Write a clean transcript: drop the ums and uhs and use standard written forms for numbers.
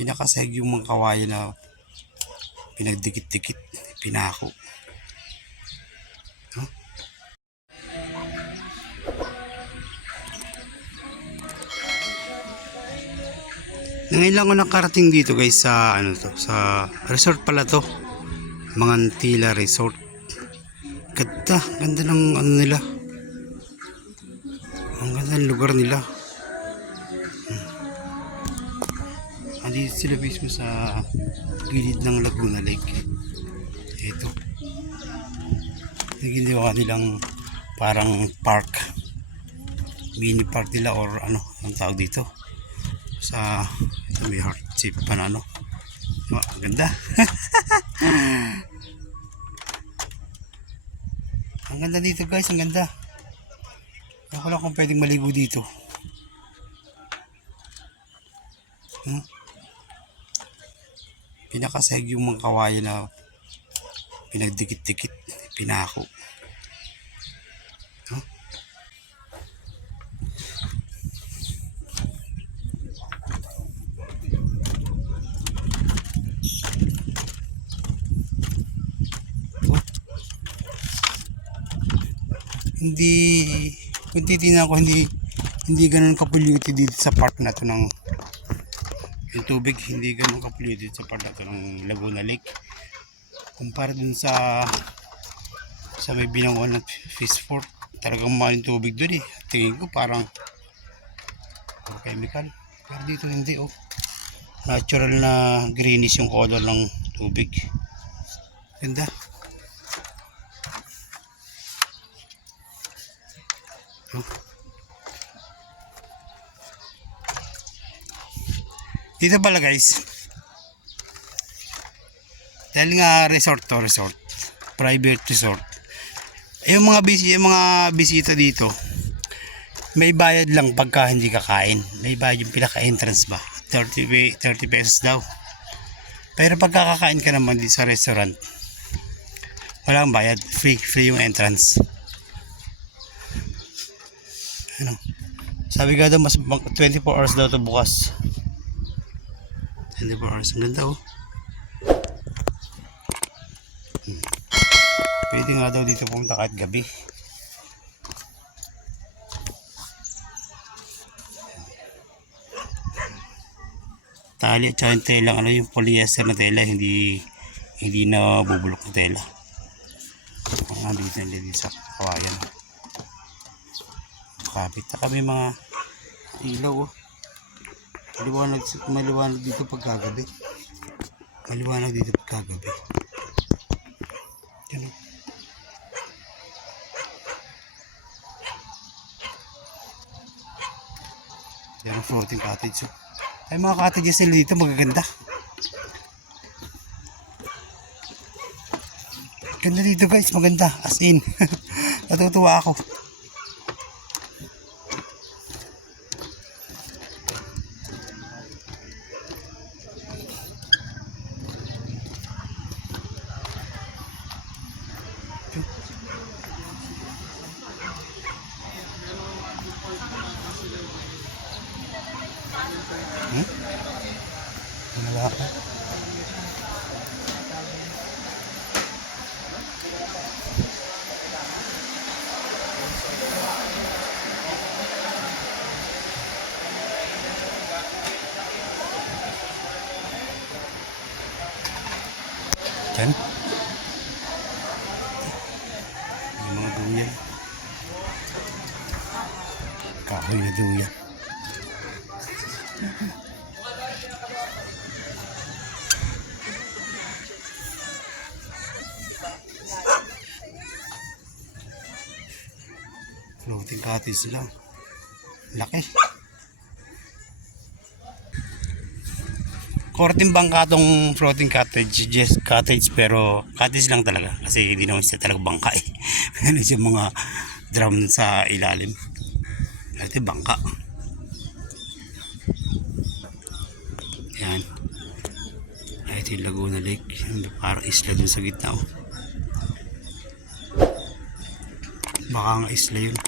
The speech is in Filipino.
Pinakasahig yung mga kawayan na pinagdikit-dikit, pinako. Huh? Ngayon lang ako nakarating dito guys sa ano to, sa resort pala to. Mangantila Resort. Ganda ng ano nila. Ang ganda ng lugar nila. Andito sila mismo sa gilid ng Laguna Lake. Ito. Naginawa nilang parang park. Mini park nila or ano, ang tawag dito. Sa ito may heart shape pa na ano. Oh, ganda. Ang ganda dito guys, ang ganda. Ako lang kung pwedeng maligo dito. Pinakasahig yung mga kawayan na pinagdikit-dikit, pinako. Hindi, kung titignan ko, hindi ganun kapulute dito sa park na to ng yung tubig, hindi ganun kapulute dito sa park na to ng Laguna Lake kumpara dun sa may Binangonan Fish Fort. Talagang mahal yung tubig dun eh. Tingin ko parang chemical, pero dito hindi oh, natural na greenish yung color ng tubig. Ganda. Dito pala guys, dahil nga resort to, private resort, yung mga bisita dito may bayad lang pagka hindi kakain. May bayad yung pinaka-entrance ba, 30 pesos daw. Pero pagka kakain ka naman dito sa restaurant, walang bayad, free yung entrance. Ano, sabi ka daw mas 24 hours daw to bukas. 24 hours, ang ganda oh. Pwede nga daw dito pumunta kahit gabi. Tali at saka yung tela, ano yung polyester na tela, hindi na bubulok na tela. Ang dito sa kawayan. Kapit na kami mga ilaw oh. Maliwanag dito pagkagabi. Maliwanag dito pagkagabi. Yan o. Yan ang floating cottage oh. Ay mga cottages nila dito magaganda. Ganda dito guys, maganda. As in. Natutuwa ako. Wala pa. Diyan. Yung mga duyan. Kahoy na duyan. Floating cottage lang. Laki. Korting bangka tong floating cottage, just cottage pero cottage lang talaga kasi hindi naman siya talaga bangka eh. Meron siya mga drum sa ilalim. Ito bangka. Yan. Ito yung Laguna Lake. Parang isla dun sa gitna oh. Baka nga isla yun.